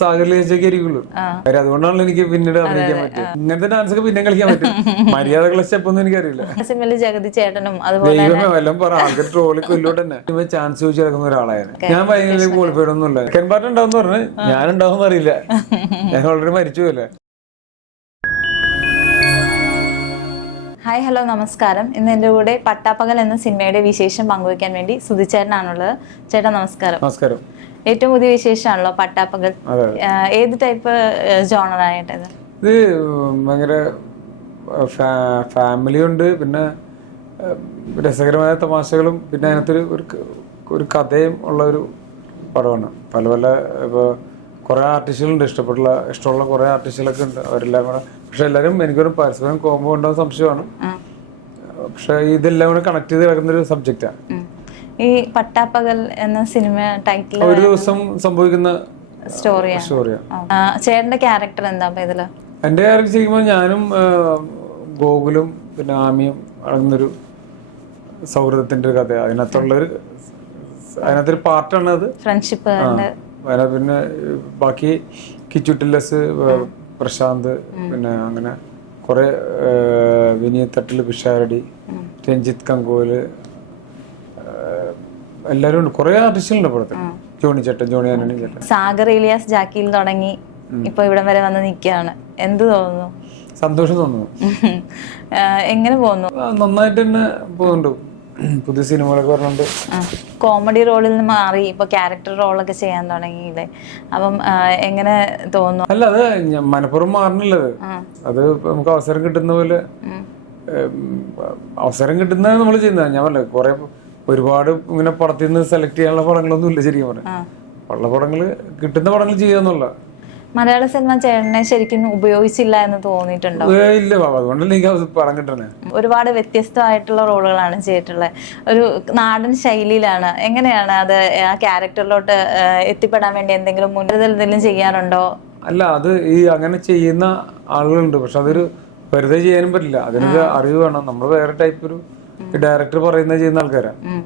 സാഹചര്യമൊക്കെ ഇരിക്കുള്ളൂ. കാര്യം അതുകൊണ്ടാണല്ലോ എനിക്ക് പിന്നീട് അഭിനയിക്കാൻ പറ്റും ഇങ്ങനത്തെ ഡാൻസ് ഒക്കെ പിന്നെ കളിക്കാൻ പറ്റും. മര്യാദ സ്റ്റെപ്പ് ഒന്നും എനിക്കറിയില്ല. സിനിമയിൽ ജഗതി ചേട്ടനും അതുപോലെ ദൈവമേ വല്ലതും പറ. ആൾക്കാർ ട്രോളി കൊല്ലോട്ട് തന്നെ ചാൻസ് ചോദിച്ചു നടക്കുന്ന ഒരാളായിരുന്നു ഞാൻ ഭയങ്കര ക്വാളിഫൈഡ് ഒന്നുമില്ല. സെക്കൻഡ് പാർട്ട് ഉണ്ടാവും പറഞ്ഞു. ഞാൻ ഉണ്ടാവും അറിയില്ല. ഞാൻ ഓൾറെഡി മരിച്ചു പോലെ ഹായ് ഹലോ നമസ്കാരം. ഇന്ന് എന്റെ കൂടെ പട്ടാപ്പകൽ എന്ന സിനിമയുടെ വിശേഷം പങ്കുവയ്ക്കാൻ വേണ്ടി സുധിച്ചേട്ടനാണുള്ളത്. ചേട്ടാ നമസ്കാരം. നമസ്കാരം. ഏറ്റവും പുതിയ വിശേഷമാണല്ലോ പട്ടാപ്പകൽ. ഏത് ടൈപ്പ് ജോണറായിട്ടത് ഇത്? ഭയങ്കര ഫാമിലി ഉണ്ട്. പിന്നെ രസകരമായ തമാശകളും പിന്നെ അതിനകത്തൊരു ഒരു കഥയും ഉള്ള ഒരു പടമാണ്. പല പല ഇപ്പോൾ കുറേ ആർട്ടിസ്റ്റുകളുണ്ട് ഇഷ്ടപ്പെട്ടുള്ള ഇഷ്ടമുള്ള കുറേ ആർട്ടിസ്റ്റുകളൊക്കെ ഉണ്ട്. അവരെല്ലാം കൂടെ പക്ഷെ എല്ലാരും എനിക്കൊരു പരസ്പരം കോമ്പോ ഉണ്ടോ സംശയമാണ്. പക്ഷെ ഇതെല്ലാം കൂടെ കണക്ട് ചെയ്ത് കിടക്കുന്ന ഒരു സബ്ജക്റ്റാണ് ഈ പട്ടാപ്പകൽ എന്ന സിനിമ ടൈറ്റിൽ ഒരു ദിവസം സംഭവിക്കുന്ന സ്റ്റോറിയാണ് ചേട്ടന്റെ ക്യാരക്ടർ എന്താ ഇതിൽ? എന്റെ ക്യാരക്ടർ ചെയ്യുമ്പോൾ ഞാനും ഗോകുലും പിന്നെ ആമിയും അടങ്ങുന്നൊരു സൗഹൃദത്തിന്റെ ഒരു കഥ അതിനകത്തുള്ള ഒരു അതിനകത്തൊരു പാർട്ടാണ് അത് ഫ്രണ്ട്ഷിപ്പ് അതിനകത്ത് പിന്നെ ബാക്കി കിച്ചുട്ടില്ലസ് പ്രശാന്ത് പിന്നെ അങ്ങനെ കുറെ വിനയത്തട്ടിൽ പിഷാരടി രഞ്ജിത്ത് കങ്കോൽ എല്ലാരും ഉണ്ട്. കുറെ ആർട്ടിസ്റ്റുകളുണ്ട് ഇപ്പോഴത്തെ ജോണി ചേട്ടൻ ജോണി ആന്റണി ചേട്ടൻ. സാഗർ ഇലിയാസ് ജാക്കിയിൽ തുടങ്ങി ഇപ്പൊ ഇവിടം വരെ വന്ന് നിൽക്കുകയാണ്. എന്ത് തോന്നുന്നു? സന്തോഷം തോന്നുന്നു. എങ്ങനെ പോകുന്നു? നന്നായിട്ട് തന്നെ പോകുന്നുണ്ട്. പുതിയ സിനിമകളൊക്കെ പറഞ്ഞുണ്ട്. കോമഡി റോളിൽ നിന്ന് മാറി ഇപ്പൊ ക്യാരക്ടർ റോളൊക്കെ ചെയ്യാൻ തുടങ്ങിയില്ലേ? അപ്പം എങ്ങനെ തോന്നുന്നു? അല്ല അത് മനഃപൂർവം മാറണില്ലത് അത്. നമുക്ക് അവസരം കിട്ടുന്ന പോലെ അവസരം കിട്ടുന്ന നമ്മൾ ചെയ്യുന്നത്. ഞാൻ പറഞ്ഞു കുറെ ഒരുപാട് ഇങ്ങനെ പടത്തിൽ നിന്ന് സെലക്ട് ചെയ്യാനുള്ള പടങ്ങളൊന്നും ഇല്ല ശരിക്കും പറഞ്ഞു. ഉള്ള പടങ്ങൾ കിട്ടുന്ന പടങ്ങൾ ചെയ്യാന്നുള്ള മലയാള സിനിമ ചേട്ടനെ ശരിക്കും ഉപയോഗിച്ചില്ല എന്ന് തോന്നിയിട്ടുണ്ടോ? ഇല്ല ബാബा അതുകൊണ്ടല്ലേ എനിക്ക് അവസ- ഒരുപാട് വ്യത്യസ്തമായിട്ടുള്ള റോളുകളാണ് ചെയ്തിട്ടുള്ളത് ഒരു നാടൻ ശൈലിയിലാണ്. എങ്ങനെയാണ് അത് ആ ക്യാരക്ടറിലോട്ട് എത്തിപ്പെടാൻ വേണ്ടി എന്തെങ്കിലും മുൻകരുതൽ എന്തെങ്കിലും ചെയ്യാറുണ്ടോ? അല്ല അത് ഈ അങ്ങനെ ചെയ്യുന്ന ആളുകളുണ്ട്. പക്ഷെ അതൊരു വെറുതെ ചെയ്യാനും പറ്റില്ല. അതിനൊരു അറിവ് വേണം. നമ്മൾ വേറെ ടൈപ്പ് ഒരു ഡയറക്ടർ പറയുന്നത് ചെയ്യുന്ന ആൾക്കാരാണ്.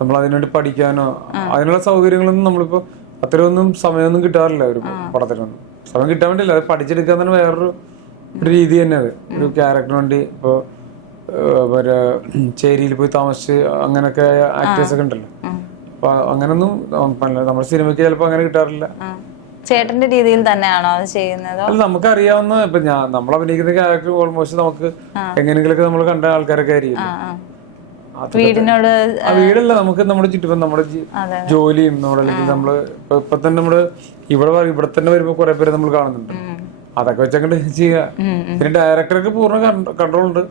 നമ്മൾ അതിനുവേണ്ടി പഠിക്കാനോ അതിനുള്ള സൗകര്യങ്ങളൊന്നും നമ്മളിപ്പോ അത്രയൊന്നും സമയമൊന്നും കിട്ടാറില്ല ഒരു പടത്തിനൊന്നും സമയം കിട്ടാൻ വേണ്ടിയില്ല അത് പഠിച്ചെടുക്കാൻ തന്നെ വേറൊരു ഒരു രീതി തന്നെ അത്. ഒരു ക്യാരക്ടറിന് വേണ്ടി ഇപ്പോ ഒരു ചേരിയിൽ പോയി താമസിച്ച് അങ്ങനൊക്കെ ആക്ടേഴ്സ് ഒക്കെ ഉണ്ടല്ലോ. അപ്പൊ അങ്ങനൊന്നും നമ്മുടെ സിനിമയ്ക്ക് ചിലപ്പോ അങ്ങനെ കിട്ടാറില്ല. ചേട്ടന്റെ രീതിയിൽ തന്നെയാണോ അത് ചെയ്യുന്നത്? അല്ല നമുക്ക് അറിയാവുന്ന ഇപ്പൊ ഞാൻ നമ്മൾ അഭിനയിക്കുന്ന ക്യാരക്ടർ ഓൾമോസ്റ്റ് നമുക്ക് എങ്ങനെയെങ്കിലൊക്കെ നമ്മൾ കണ്ട ആൾക്കാരൊക്കെ ആയിരിക്കും. വീടിനോട് ആ വീടല്ല നമുക്ക് നമ്മുടെ ചുറ്റുപാട് നമ്മുടെ. ജോലിയും നമ്മുടെ അല്ലെങ്കിൽ നമ്മൾ ഇപ്പൊ തന്നെ നമ്മൾ ഇവിടെ ഇവിടെ തന്നെ വരുമ്പോ കുറെ പേര് നമ്മൾ കാണുന്നുണ്ട്. അതൊക്കെ വെച്ചങ്ങോട്ട് ചെയ്യുക പിന്നെ ഡയറക്ടർക്ക് പൂർണ കൺട്രോൾ ഉണ്ട്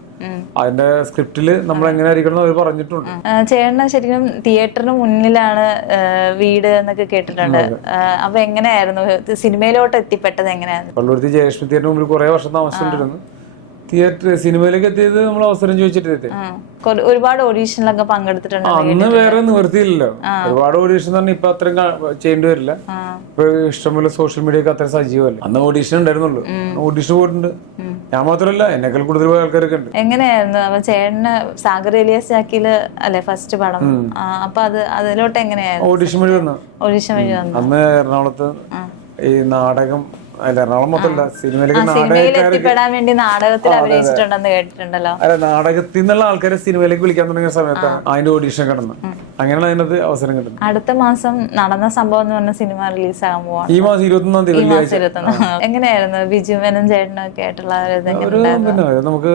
അതിന്റെ സ്ക്രിപ്റ്റിൽ നമ്മൾ എങ്ങനെ ആയിരിക്കണം അവർ പറഞ്ഞിട്ടുണ്ട്. ചേട്ടന ശരിക്കും തിയേറ്ററിന് മുന്നിലാണ് വീട് എന്നൊക്കെ കേട്ടിട്ടുണ്ട്. അപ്പൊ എങ്ങനെയായിരുന്നു? സിനിമയിലോട്ട് എത്തിപ്പെട്ടത് എങ്ങനെയായിരുന്നു? പള്ളുരുത്തി ജയലക്ഷ്മി തിയേറ്ററിന് മുമ്പിൽ കുറെ വർഷം താമസിച്ചിട്ടുണ്ടായിരുന്നു തിയേറ്റർ സിനിമയിലേക്ക് എത്തിയത് നമ്മൾ അവസരം ചോദിച്ചിട്ട്. ഒരുപാട് ഓഡീഷനിലൊക്കെ പങ്കെടുത്തിട്ടുണ്ട് അന്ന് വേറെ നിവർത്തിയില്ലല്ലോ. ഒരുപാട് ഓഡീഷൻ തന്നെ ഇപ്പൊ അത്രയും ചെയ്യേണ്ടി വരില്ല. ഇപ്പൊ ഇഷ്ടംപോലെ സോഷ്യൽ മീഡിയ ഒക്കെ അത്ര സജീവമല്ല. അന്ന് ഓഡീഷൻ ഉണ്ടായിരുന്നുള്ളൂ. ഓഡീഷൻ പോയിട്ടുണ്ട്. ഞാൻ മാത്രമല്ല എന്നെക്കാൾ കൂടുതൽ ആൾക്കാരൊക്കെ ഉണ്ട്. എങ്ങനെയായിരുന്നു? അപ്പൊ ചേട്ടന് സാഗർ എലിയസ് ജാക്കിയിൽ അല്ലെ ഫസ്റ്റ് പടം? അപ്പൊ അത് അതിലോട്ട് എങ്ങനെയായിരുന്നു? ഓഡീഷൻ വഴി വന്നു? ഓഡീഷൻ വഴി വന്നു? അന്ന് എറണാകുളത്ത് ഈ നാടകം എറണാകുളം മൊത്തമല്ല സിനിമയിലേക്ക് എത്തിപ്പെടാൻ വേണ്ടി നാടകത്തിൽ അഭിനയിച്ചിട്ടുണ്ടെന്ന് കേട്ടിട്ടുണ്ടല്ലോ. അല്ല നാടകത്തിൽ നിന്നുള്ള ആൾക്കാരെ സിനിമയിലേക്ക് വിളിക്കാൻ തുടങ്ങിയ സമയത്താണ് അതിന്റെ ഓഡീഷൻ കിടന്നത് അങ്ങനെയാണ് അതിനകത്ത് അവസരം കിട്ടുന്നത്. അടുത്ത മാസം നടന്ന സംഭവം എന്ന് പറഞ്ഞ സിനിമ റിലീസ് ആകാൻ പോവാണ് ഈ മാസം ഇരുപത്തൊന്നാം. തീയതി എങ്ങനെയായിരുന്നു? ബിജുമനും ചേട്ടനും ഒക്കെ ആയിട്ടുള്ള ഒരു ഇതെങ്ങനെ പിന്നെ നമുക്ക്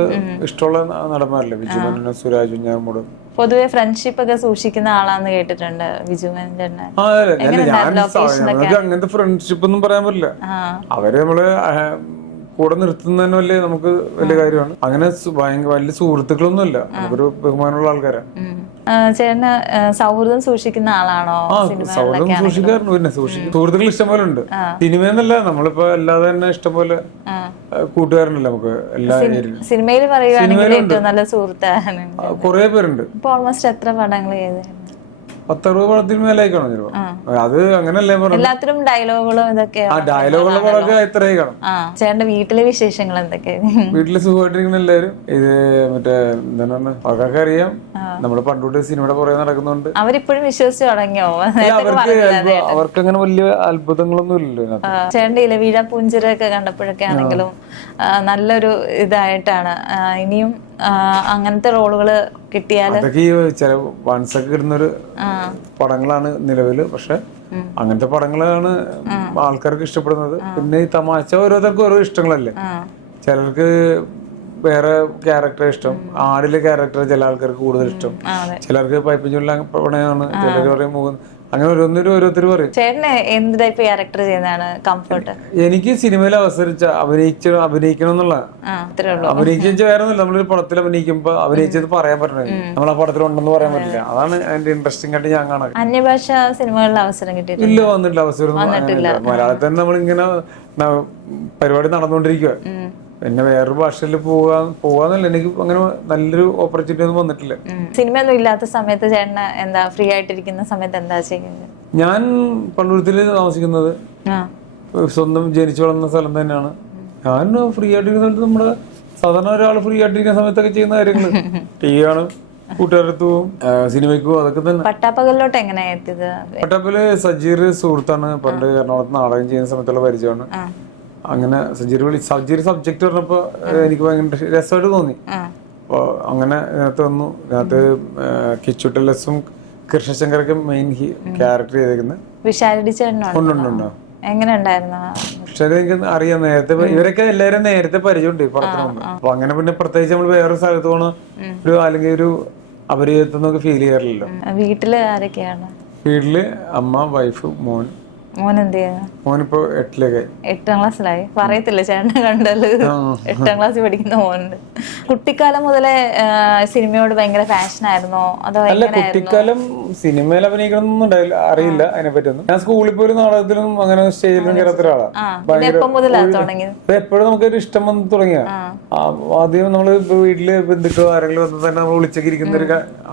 ഇഷ്ടമുള്ള നടന്മാരല്ലേ? ബിജു മേനും സുരാജും ഞാമൂടും പൊതുവെ ഫ്രണ്ട്ഷിപ്പ് ഒക്കെ സൂക്ഷിക്കുന്ന ആളാന്ന് കേട്ടിട്ടുണ്ട് നമുക്ക് അങ്ങനത്തെ ഫ്രണ്ട്ഷിപ്പ് ഒന്നും പറയാൻ പറ്റില്ല. അവർ നമ്മൾ കൂടെ നിർത്തുന്നതന്നെ വലിയ നമുക്ക് വലിയ കാര്യമാണ്. അങ്ങനെ ഭയങ്കര വലിയ സുഹൃത്തുക്കളൊന്നും ഇല്ല നമുക്കൊരു ബഹുമാനമുള്ള ആൾക്കാരാണ്. ചേട്ടന് സൗഹൃദം സൂക്ഷിക്കുന്ന ആളാണോ സൗഹൃദം സൂക്ഷിക്കാറുണ്ട് പിന്നെ. സൂക്ഷിക്കും സുഹൃത്തുക്കൾ ഇഷ്ടംപോലെ ഉണ്ട് സിനിമയെന്നല്ല നമ്മളിപ്പോ അല്ലാതെ തന്നെ ഇഷ്ടംപോലെ കൂട്ടുകാരുണ്ടല്ലോ നമുക്ക് എല്ലാ സിനിമയിൽ പറയുകയാണെങ്കിൽ ഏറ്റവും നല്ല സുഹൃത്താണ് കുറെ പേരുണ്ട്. ഇപ്പൊ ഓൾമോസ്റ്റ് എത്ര പടങ്ങൾ ചെയ്തായിരുന്നു പത്തറുപത് പടത്തിന് മേലേക്ക് കാണും ചിലപ്പോ അത് അങ്ങനല്ലേ എല്ലാത്തിലും ഡയലോഗുകളും ഇതൊക്കെ ആ ഡയലോഗുള്ള പടമൊക്കെ കാണും ചേട്ടന്റെ വീട്ടിലെ വിശേഷങ്ങൾ എന്തൊക്കെ വീട്ടിൽ സുഖമായിട്ടിരിക്കുന്ന എല്ലാവരും. ഇത് മറ്റേ എന്താണ്? അവർക്കൊക്കെ അറിയാം നമ്മൾ പണ്ടോട്ട് സിനിമയുടെ പുറകെ നടക്കുന്നുണ്ട്. അവരിപ്പോഴും വിശ്വസിച്ച് തുടങ്ങിയോ? അവർക്ക് അവർക്ക് അങ്ങനെ വലിയ അത്ഭുതങ്ങളൊന്നും ഇല്ലല്ലോ ചേട്ടന്റെ ഇലവീഴ പുഞ്ചിരൊക്കെ കണ്ടപ്പോഴൊക്കെ ആണെങ്കിലും നല്ലൊരു ഇതായിട്ടാണ്. ഇനിയും അങ്ങനത്തെ റോളുകൾ കിട്ടിയാൽ അതൊക്കെ ഈ ചില ഇടുന്നൊരു പടങ്ങളാണ് നിലവിൽ പക്ഷെ അങ്ങനത്തെ പടങ്ങളാണ് ആൾക്കാർക്ക് ഇഷ്ടപ്പെടുന്നത്. പിന്നെ ഈ തമാശ ഓരോരുത്തർക്കും ഓരോ ഇഷ്ടങ്ങളല്ലേ? ചിലർക്ക് വേറെ ക്യാരക്ടർ ഇഷ്ടം. ആടിലെ ക്യാരക്ടർ ചില ആൾക്കാർക്ക് കൂടുതൽ ഇഷ്ടം. ചിലർക്ക് പൈപ്പിഞ്ചുള്ള പണയാണ്. ചിലർ പറയും മുഖം അങ്ങനെ ഓരോന്നിനും ഓരോരുത്തർ പറയും. ചേട്ടന് എന്ത് ടൈപ്പ് ക്യാരക്ടർ ചെയ്യുന്നതാണ് കംഫർട്ട് എനിക്ക് സിനിമയിൽ അവസരിച്ച അഭിനയിച്ച അഭിനയിക്കണം എന്നുള്ള. അഭിനയിച്ച വേറെ ഒന്നുമില്ല. നമ്മളൊരു പടത്തിൽ അഭിനയിക്കുമ്പോ അഭിനയിച്ചത് പറയാൻ പറ്റണത് നമ്മൾ ആ പടത്തിൽ ഉണ്ടെന്ന് പറയാൻ പറ്റില്ല. അതാണ് അതിന്റെ ഇൻട്രസ്റ്റിംഗ് ആയിട്ട് ഞാൻ കാണാൻ അന്യഭാഷ സിനിമകളിൽ അവസരം കിട്ടിയിട്ടില്ല ഇല്ല വന്നിട്ടില്ല. അവസരം മലയാളത്തിൽ തന്നെ നമ്മളിങ്ങനെ പരിപാടി നടന്നുകൊണ്ടിരിക്കുക പിന്നെ വേറൊരു ഭാഷയിൽ പോകാ പോകാന്നല്ല എനിക്ക് അങ്ങനെ നല്ലൊരു ഓപ്പർച്യൂണിറ്റി ഒന്നും വന്നിട്ടില്ല. സിനിമയൊന്നും ഇല്ലാത്ത സമയത്ത് ചേട്ടന് എന്താ ഫ്രീ ആയിട്ടിരിക്കുന്ന സമയത്ത് എന്താ ചെയ്യുന്നത്? ഞാൻ പള്ളുരുത്തിൽ താമസിക്കുന്നത്. സ്വന്തം ജനിച്ചു വളർന്ന സ്ഥലം തന്നെയാണ്. ഞാൻ ഫ്രീ ആയിട്ടിരിക്കുന്ന സമയത്ത് നമ്മുടെ സാധാരണ ഒരാൾ ഫ്രീ ആയിട്ടിരിക്കുന്ന സമയത്തൊക്കെ ചെയ്യുന്ന കാര്യങ്ങൾ ടി വി ആണ് കൂട്ടുകാരത്ത് സിനിമയ്ക്ക് അതൊക്കെ തന്നെ. പട്ടാപ്പകലിലോട്ട് എങ്ങനെയാ എത്തിയത്? പട്ടാപ്പിൽ സജീർ സുഹൃത്താണ് പണ്ട് എറണാകുളത്ത് നാടകം ചെയ്യുന്ന സമയത്തുള്ള പരിചയമാണ്. അങ്ങനെ സജീർ വിളി സജീർ സബ്ജക്ട് പറഞ്ഞപ്പോ എനിക്ക് ഭയങ്കര രസമായിട്ട് തോന്നി. അപ്പോൾ അപ്പൊ അങ്ങനെ ഇതിനകത്ത് വന്നു. ഇതിനകത്ത് കിച്ചുട്ടലസും കൃഷ്ണശങ്കരൊക്കെ മെയിൻ ക്യാരക്ടർ ചെയ്തേക്കുന്നത് എങ്ങനെ ഉണ്ടായിരുന്നു പക്ഷെ എനിക്ക് അറിയാം നേരത്തെ ഇവരൊക്കെ എല്ലാവരും നേരത്തെ പരിചയമുണ്ട് പുറത്തുനിന്ന് പടത്തിന് മുമ്പ് അപ്പൊ അങ്ങനെ പിന്നെ പ്രത്യേകിച്ച് നമ്മൾ വേറെ സ്ഥലത്ത് പോണ ഒരു അല്ലെങ്കിൽ ഒരു അപരിചിതത്വം ഫീൽ ചെയ്യാറില്ലല്ലോ. വീട്ടിൽ ആരൊക്കെയാണ്? വീട്ടിൽ അമ്മ വൈഫ് മോൻ. മോൻ എന്ത് ചെയ്യുന്നു മോനിപ്പോ എട്ടിലേക്കായി. എട്ടാം ക്ലാസ്സിലായി. പറയത്തില്ല ചേട്ടനെ കണ്ടല്ലോ എട്ടാം ക്ലാസ്സിൽ പഠിക്കുന്ന മോനുണ്ട്. കുട്ടിക്കാലം മുതലേ സിനിമയോട് ഭയങ്കര ഫാഷൻ ആയിരുന്നോ അതോ അല്ല കുട്ടിക്കാലം സിനിമയിൽ അഭിനയിക്കണമെന്നൊന്നും ഉണ്ടായില്ല. അറിയില്ല അതിനെ പറ്റിയൊന്നും ഞാൻ സ്കൂളിൽ പോയി നാടകത്തിലും അങ്ങനെ സ്റ്റേജിലും കയറാത്ത ഒരാളാ ആ. പിന്നെ എപ്പം മുതലാ തുടങ്ങിയത്? അത് എപ്പോഴും നമുക്കൊരു ഇഷ്ടം വന്ന് തുടങ്ങിയ ആദ്യം നമ്മൾ ഇപ്പൊ വീട്ടിൽ ബന്ധുക്കളോ ആരെങ്കിലും വന്ന് തന്നെ നമ്മൾ വിളിച്ചൊക്കെ ഇരിക്കുന്ന ഒരു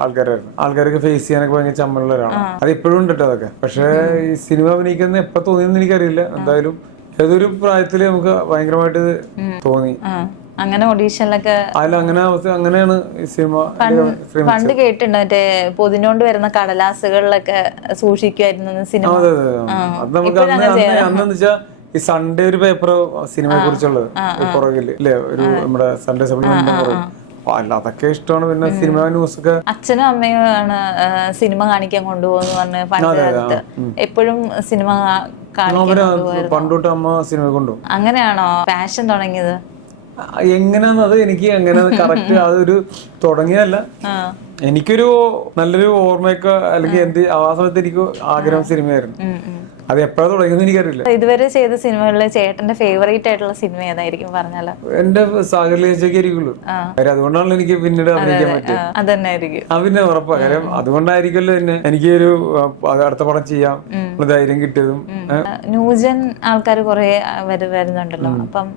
ആൾക്കാരായിരുന്നു. ആൾക്കാരൊക്കെ ഫേസ് ചെയ്യാനൊക്കെ ഭയങ്കര ചമ്മലുള്ളവരാണ് അത് ഇപ്പോഴും ഉണ്ട് കേട്ടോ അതൊക്കെ. പക്ഷേ ഈ സിനിമ അഭിനയിക്കുന്ന എപ്പോ തോന്നിയെന്ന് എനിക്കറിയില്ല. എന്തായാലും ഏതൊരു പ്രായത്തിൽ നമുക്ക് ഭയങ്കരമായിട്ട് തോന്നി. അങ്ങനെ ഓഡീഷനിലൊക്കെ അതിൽ അങ്ങനെ അവസ്ഥ അങ്ങനെയാണ് സിനിമ പണ്ട് കേട്ടിട്ടുണ്ട് മറ്റേ പൊതിനോണ്ട് വരുന്ന കടലാസുകളിലൊക്കെ സൂക്ഷിക്കുമായിരുന്നു സിനിമ. അന്ന് അന്ന് അന്നെന്ന് വെച്ചാ ഈ സൺഡേ ഒരു പേപ്പർ സിനിമയെ കുറിച്ചുള്ളത് പുറകിൽ അല്ലേ ഒരു നമ്മുടെ സൺഡേ സപ്ലിമെന്റ് അല്ല അതൊക്കെ ഇഷ്ടമാണ്. പിന്നെ സിനിമ ന്യൂസ് ഒക്കെ അച്ഛനും അമ്മയും ആണ് സിനിമ കാണിക്കാൻ കൊണ്ടുപോകുന്നു പറഞ്ഞ് പണ്ട് കാലത്ത്. എപ്പോഴും സിനിമ പണ്ടോട്ട് അമ്മ സിനിമ കൊണ്ടുപോകും അങ്ങനെയാണോ? പാഷൻ തുടങ്ങിയത്? എങ്ങനെയാന്നത് എനിക്ക് എങ്ങനെ കറക്റ്റ് അതൊരു തുടങ്ങിയതല്ല. എനിക്കൊരു നല്ലൊരു ഓർമ്മയൊക്കെ അല്ലെങ്കിൽ എന്ത് ആ സമയത്ത് എനിക്ക് ആഗ്രഹം സിനിമയായിരുന്നു. അത് എപ്പോഴാണ് തുടങ്ങിയെന്ന് എനിക്കറിയില്ല. ഇതുവരെ ചെയ്ത സിനിമകളിൽ ചേട്ടന്റെ ഫേവറേറ്റ് ആയിട്ടുള്ള സിനിമ ഏതായിരിക്കും പറഞ്ഞാലോ? എന്റെ ആ. കാര്യം അതുകൊണ്ടാണല്ലോ എനിക്ക് പിന്നീട് അഭിനയിക്കാൻ പറ്റിയത്. ആ, അതന്നെ ആയിരിക്കും ആ പിന്നെ ഉറപ്പാ. കാര്യം അതുകൊണ്ടായിരിക്കുമല്ലോ എന്നെ എനിക്ക് ഒരു അടുത്ത പടം ചെയ്യാം. ധൈര്യം കിട്ടിയതും. ന്യൂജൻ ആൾക്കാർ കുറെ വരുന്നുണ്ടല്ലോ. അപ്പം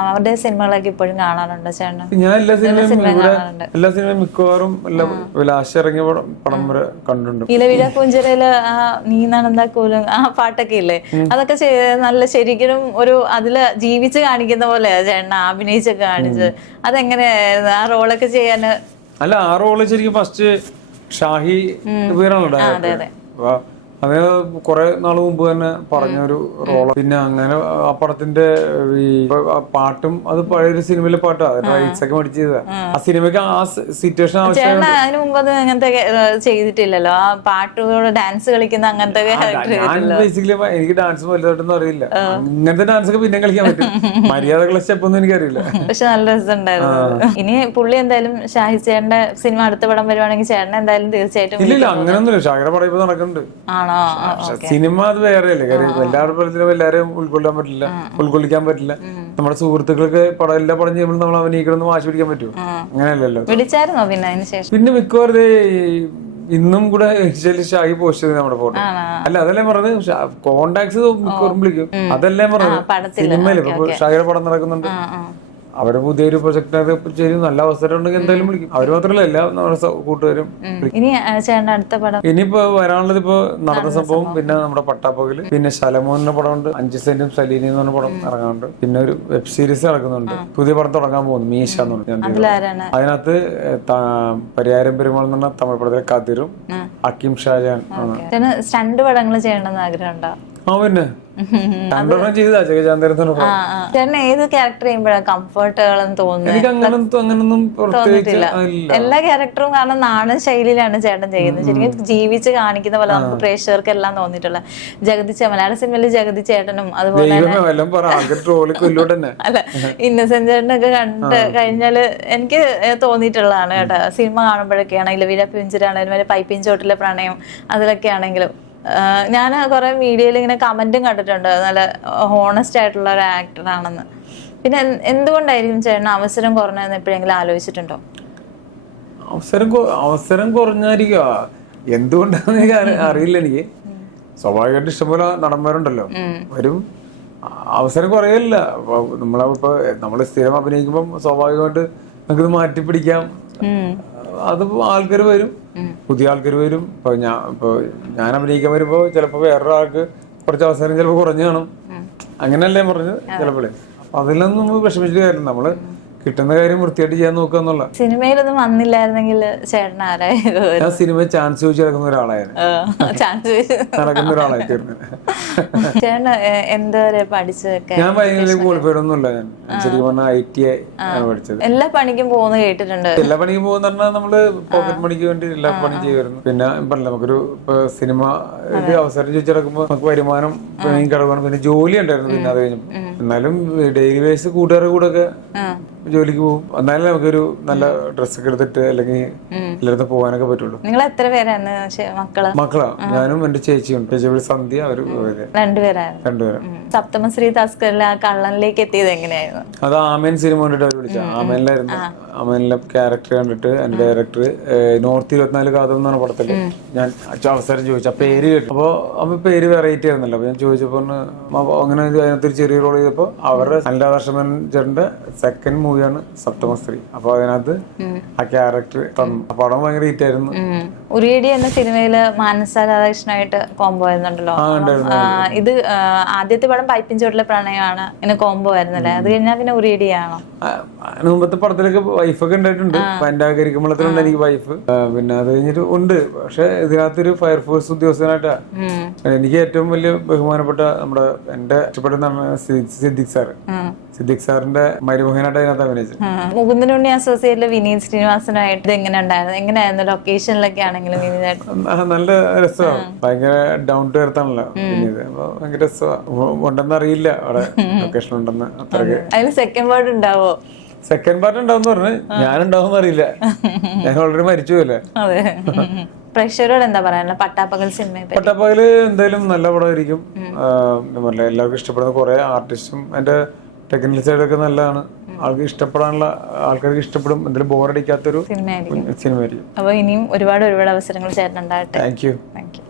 അവരുടെ സിനിമകളൊക്കെ ഇപ്പോഴും കാണാറുണ്ടോ ചേട്ടൻ ഞാൻ എല്ലാ സിനിമയും എല്ലാ സിനിമയും മിക്കവാറും എല്ലാ ലാസ്റ്റ് ഇറങ്ങിയ പടം വരെ കണ്ടിട്ടുണ്ട്. ഇലവിഴ പൂഞ്ചിറയിൽ ആ നീ നടന്ന കൂലും ആ പാട്ടൊക്കെ ഇല്ലേ? അതൊക്കെ നല്ല ശരിക്കും ഒരു അതിൽ ജീവിച്ച് കാണിക്കുന്ന പോലെ ചേട്ടൻ അഭിനയിച്ചൊക്കെ കാണിച്ച്. അതെങ്ങനെയായിരുന്നു? ആ റോളൊക്കെ ചെയ്യാൻ അല്ല ആ റോൾ ശരിക്കും ഫസ്റ്റ് ഷാഹി അപ്പൊ കുറെ നാൾ മുമ്പ് തന്നെ പറഞ്ഞ ഒരു റോൾ പിന്നെ അങ്ങനെ ആ പടത്തിന്റെ ഈ പാട്ടും അത് പഴയൊരു സിനിമയിലെ പാട്ടാ. റൈറ്റ്സ് ഒക്കെ മേടിച്ച് ചെയ്തതാ. ആ. സിനിമയ്ക്ക് ആ സിറ്റുവേഷൻ ആവശ്യമാണ് ചേട്ടൻ അതിനു മുമ്പ് അത് അങ്ങനത്തെ ചെയ്തിട്ടില്ലല്ലോ. ആ പാട്ടുകളോട് ഡാൻസ് കളിക്കുന്ന അങ്ങനത്തെ ഞാൻ ബേസിക്കലി എനിക്ക് ഡാൻസ് വലുതായിട്ടൊന്നും അറിയില്ല. അങ്ങനത്തെ ഡാൻസ് ഒക്കെ പിന്നെ കളിക്കാൻ പറ്റും. മര്യാദകളുടെ സ്റ്റെപ്പ് ഒന്നും എനിക്കറിയില്ല. പക്ഷെ നല്ല രസമുണ്ടായിരുന്നു. ഇനി പുള്ളി എന്തായാലും ഷാഹി ചേട്ടന്റെ സിനിമ അടുത്ത പടം വരുവാണെങ്കിൽ ചേട്ടൻ എന്തായാലും തീർച്ചയായിട്ടും ഇല്ല അങ്ങനെയൊന്നുമില്ല ഷാഹിയുടെ പടം ഇപ്പൊ നടക്കുന്നുണ്ട്. ആണോ? സിനിമ അത് വേറെയല്ലേ? കാര്യം എല്ലാവരുടെ പടത്തിലും എല്ലാവരെയും ഉൾക്കൊള്ളാൻ പറ്റില്ല. ഉൾക്കൊള്ളിക്കാൻ പറ്റില്ല. നമ്മുടെ സുഹൃത്തുക്കൾക്ക് പടം എല്ലാ പടം ചെയ്യുമ്പോൾ നമ്മൾ അഭിനയിക്കണമെന്ന് വാശി പിടിക്കാൻ പറ്റുമോ? അങ്ങനെയല്ലല്ലോ. വിളിച്ചായിരുന്നോ പിന്നെ അതിന് ശേഷം? പിന്നെ മിക്കവാറും ദേ ഇന്നും കൂടെ ഷാഹി പോസ്റ്റ് ചെയ്ത് നമ്മുടെ ഫോട്ടോ. അല്ല അതല്ലേ പറഞ്ഞത്? കോണ്ടാക്ട്സ് മിക്കവാറും വിളിക്കും. അതല്ലേ പറഞ്ഞത്? സിനിമയിൽ ഷാഹിയുടെ പടം നടക്കുന്നുണ്ട്. അവർ പുതിയൊരു പ്രൊജക്ട് ചെയ്ത് നല്ല അവസരം ഉണ്ടെങ്കിൽ എന്തായാലും വിളിക്കും. അവർ മാത്രമല്ല എല്ലാ നമ്മുടെ സ- കൂട്ടുകാരും ഇനി ആ, ചേട്ടന്റെ അടുത്ത പടം? ഇനിയിപ്പോ വരാനുള്ളത് ഇപ്പൊ നടന്ന സംഭവം പിന്നെ നമ്മുടെ പട്ടാപ്പകൽ പിന്നെ ശലമോന്റെ പടമുണ്ട് അഞ്ച് സെന്റും സലീനി എന്ന് പറഞ്ഞ പടം ഇറങ്ങാനുണ്ട്. പിന്നെ ഒരു വെബ് സീരീസ് നടക്കുന്നുണ്ട്. പുതിയ പടം തുടങ്ങാൻ പോകുന്നു മീശ എന്ന് പറഞ്ഞു ഞാൻ അതിനകത്ത് ഏ, ത- പരിയാരം പെരുമാൾ എന്ന് പറഞ്ഞ തമിഴ് പടത്തിലെ കതിരും. അക്കിം ഷാജാൻ ആണ്. ചേട്ടന് സ്റ്റണ്ട് പടങ്ങൾ ചെയ്യണമെന്ന് ആഗ്രഹമുണ്ടോ? ആ പിന്നെ. രണ്ടെണ്ണം ചെയ്താ ജഗജാന്തരം എന്ന് പറഞ്ഞ ആ പടം. ആ. ചേട്ടന് ഏത് ക്യാരക്ടർ ചെയ്യുമ്പോഴാണ് കംഫർട്ടുകളെന്ന് തോന്നുന്നത്? എനിക്ക് അങ്ങനൊന്നും അങ്ങനൊന്നും പ്രത്യേകിച്ച് തോന്നിട്ടില്ല ആ, ഇല്ല. എല്ലാ ക്യാരക്ടറും കാരണം നാടൻ ശൈലിയിലാണ് ചേട്ടൻ ചെയ്യുന്നത്. ശരിക്കും ജീവിച്ച് കാണിക്കുന്ന പോലെ നമുക്ക് പ്രേക്ഷകർക്ക് എല്ലാം തോന്നിയിട്ടുള്ള ജഗതി ചേ- മലയാള സിനിമയിൽ ജഗതി ചേട്ടനും അതുപോലെ ദൈവമേ വല്ലതും പറ. ആൾക്കാർ ട്രോളി കൊല്ലോട്ട് തന്നെ. അല്ല ഇന്നസെന്റ് ചേട്ടനൊക്കെ കണ്ട് കഴിഞ്ഞാൽ എനിക്ക് തോന്നിയിട്ടുള്ളതാണ് കേട്ടോ. സിനിമ കാണുമ്പോഴൊക്കെയാണ് ഇലവില പിഞ്ചിരാണെങ്കിലും വല്ല പൈപ്പിൻ ചോട്ടിലെ പ്രണയം അതിലൊക്കെ ആണെങ്കിലും. ഞാൻ കുറെ മീഡിയയിൽ ഇങ്ങനെ കമന്റും കണ്ടിട്ടുണ്ട്. നല്ല ഹോണസ്റ്റ് ആയിട്ടുള്ള ഒരു ആക്ടർ ആണെന്ന്. പിന്നെ എന്ത് എന്തുകൊണ്ടായിരിക്കും ചേട്ടൻ അവസരം കുറഞ്ഞതെന്ന് എപ്പോഴെങ്കിലും ആലോചിച്ചിട്ടുണ്ടോ? അവസരം അവസരം കുറഞ്ഞായിരിക്കും എന്തുകൊണ്ടാന്ന് എനിക്ക് അറിയില്ല എനിക്ക്. സ്വാഭാവികമായിട്ട് ഇഷ്ടംപോലെ നടന്മാരുണ്ടല്ലോ. വരും. അവസരം കുറയല്ല നമ്മളിപ്പോ നമ്മൾ സ്ഥിരം അഭിനയിക്കുമ്പോൾ സ്വാഭാവികമായിട്ട് നമുക്കിത് മാറ്റി പിടിക്കാം. അത് ആൾക്കാർ വരും. പുതിയ ആൾക്കാർ വരും. ഇപ്പൊ ഞാൻ ഇപ്പൊ ഞാൻ അഭിനയിക്കാൻ വരുമ്പോ ചിലപ്പോ വേറൊരാൾക്ക് കുറച്ച് അവസരം ചിലപ്പോ കുറഞ്ഞു കാണും. അങ്ങനെയല്ലേ പറഞ്ഞത് ചിലപ്പോഴേ അപ്പൊ അതിലൊന്നും വിഷമിച്ചിട്ട് കാര്യം നമ്മൾ കിട്ടുന്ന കാര്യം വൃത്തിയായിട്ട് ചെയ്യാൻ നോക്കുക എന്നുള്ള സിനിമയിലൊന്നും വന്നില്ലായിരുന്നെങ്കിൽ ചേട്ടൻ ആരായിരുന്നു? ഞാൻ സിനിമ ചാൻസ് ചോദിച്ച് നടക്കുന്ന ഒരാളായിരുന്നു ചാൻസ് നടക്കുന്ന ഒരാളായി തീർന്നു. ചേട്ടൻ എ- എന്തോരെ പഠിച്ചതൊക്കെ? ഞാൻ ഭയങ്കര ക്വാളിഫൈഡ് ഒന്നുമില്ല ഞാൻ. ശരിക്കും പറഞ്ഞാൽ ഐ ടി പഠിച്ചത്. എല്ലാ പണിക്കും പോകുന്ന കേട്ടിട്ടുണ്ട്. എല്ലാ പണിക്കും പോകുന്ന പറഞ്ഞാൽ നമ്മൾ പോക്കറ്റ് മണിക്ക് വേണ്ടി എല്ലാ പണി ചെയ്യുമായിരുന്നു പിന്നെ പറഞ്ഞില്ല നമുക്കൊരു സിനിമ ഒരു അവസരം ചോദിച്ചു നടക്കുമ്പോൾ നമുക്ക് വരുമാനം കിടക്കണം. പിന്നെ ജോലി ഉണ്ടായിരുന്നു പിന്നെ അത് കഴിഞ്ഞപ്പോൾ എന്നാലും ഡെയിലി ബേസ് കൂട്ടുകാരുടെ കൂടെ ഒക്കെ. ജോലിക്ക് പോകും. എന്നാലും നമുക്കൊരു നല്ല ഡ്രസ്സൊക്കെ എടുത്തിട്ട് അല്ലെങ്കിൽ എല്ലായിടത്തും പോകാനൊക്കെ പറ്റുള്ളൂ. നിങ്ങൾ എത്ര പേരാണ്? മക്കൾ? മക്കളാ. ഞാനും എന്റെ ചേച്ചിയും ചേച്ചി സന്ധ്യ അവർ രണ്ടുപേരായിരുന്നു രണ്ടുപേരും. സപ്തമശ്രീ തസ്കറിൽ ആ കള്ളനിലേക്ക് എത്തിയത് എങ്ങനെയായിരുന്നു? അത് ആമേൻ സിനിമ കണ്ടിട്ട് അവർ വിളിച്ച ആമേനിലായിരുന്നു. ആമേനിലെ ക്യാരക്ടർ കണ്ടിട്ട് എന്റെ ഡയറക്ടർ നോർത്ത് ഇരുപത്തിനാല് കാതം എന്നാണ് പടത്തിൽ. ഞാൻ അവസരം ചോദിച്ചു. ആ പേര് കേട്ടു. അപ്പൊ അപ്പൊ പേര് വെറൈറ്റി ആയിരുന്നല്ലോ. അപ്പൊ ഞാൻ ചോദിച്ചപ്പോ ഒന്ന് അപ്പൊ അങ്ങനെ അതിനകത്ത് അതിനകത്തൊരു ചെറിയ റോൾ ചെയ്തപ്പോ അവരുടെ അനിലാദർശമൻ ചേട്ടന്റെ സെക്കൻഡ് മൂവിയാണ് സപ്തമസ്ത്രീ അപ്പൊ അതിനകത്ത് ആ ക്യാരക്ടർ പടം ഭയങ്കര ഹിറ്റ് ആയിരുന്നു. ഉരിയടി എന്ന സിനിമയിൽ മാനസ രാധാകൃഷ്ണനായിട്ട് കോംബോ ആയിരുന്നുണ്ടല്ലോ ഇത് ആദ്യത്തെ പടം പൈപ്പിൻ ചോട്ടിലെ പ്രണയമാണ്. ഇങ്ങനെ കോംബോ ആയിരുന്നല്ലേ? അത് കഴിഞ്ഞാൽ പിന്നെ ഉരിയടിയാണോ മുമ്പത്തെ പടത്തിലൊക്കെ വൈഫൊക്കെ ഉണ്ടായിട്ടുണ്ട്. പണ്ടാകരിക്കുമ്പോഴത്തിലുണ്ട് എനിക്ക് വൈഫ്. പിന്നെ അത് കഴിഞ്ഞിട്ട് ഉണ്ട്. പക്ഷെ ഇതിനകത്തൊരു ഫയർഫോഴ്സ് ഉദ്യോഗസ്ഥനായിട്ടാ. എനിക്ക് ഏറ്റവും വലിയ ബഹുമാനപ്പെട്ട നമ്മുടെ എന്റെ ഇഷ്ടപ്പെടുന്ന സിദ്ദിഖ് സാർ സിദ്ദിഖ് സാറിന്റെ മരുമകനായിട്ട് അതിനകത്ത് ഉം. മുകുന്ദനുണ്ണി അസോസിയേറ്റിലെ വിനീത് ശ്രീനിവാസനായിട്ട് എങ്ങനെ ഉണ്ടായിരുന്നു? എങ്ങനെയായിരുന്നു? ലൊക്കേഷനിലൊക്കെ ആണെങ്കിലും നല്ല രസമാണ്. ഭയങ്കര ഡൗൺ ടു എർത്ത് ആണല്ലോ പിന്നെ ഇത് അപ്പൊ ഭയങ്കര രസമാണ് ഉണ്ടെന്ന് അറിയില്ല അവിടെ ലൊക്കേഷൻ ഉണ്ടെന്ന് അത്രയ്ക്ക്. അതിൽ സെക്കൻഡ് പാർട്ട് ഉണ്ടാവോ? സെക്കൻഡ് പാർട്ട് ഉണ്ടാവും പറഞ്ഞു ഞാൻ ഉണ്ടാവും അറിയില്ല. ഞാൻ ഓൾറെഡി മരിച്ചു പോലെ പ്രഷറോട് പ്രേക്ഷകരോട് എന്താ പറയാനുള്ള പട്ടാപ്പകൽ സിനിമ പറ്റി. എന്തായാലും നല്ല പടമായിരിക്കും. എല്ലാവർക്കും ഇഷ്ടപ്പെടുന്ന കുറെ ആർട്ടിസ്റ്റും അതിന്റെ ടെക്നിക്കൽ സൈഡൊക്കെ നല്ലതാണ്. ആൾക്ക് ഇഷ്ടപ്പെടാനുള്ള ആൾക്കാർക്ക് ഇഷ്ടപ്പെടും എന്തെങ്കിലും ബോറടിക്കാത്തൊരു സിനിമയായിരിക്കും. സിനിമ ആയിരിക്കും അപ്പോൾ ഇനിയും ഒരുപാട് ഒരുപാട് അവസരങ്ങൾ ചേട്ടനുണ്ടാകട്ടെ. Thank you thank you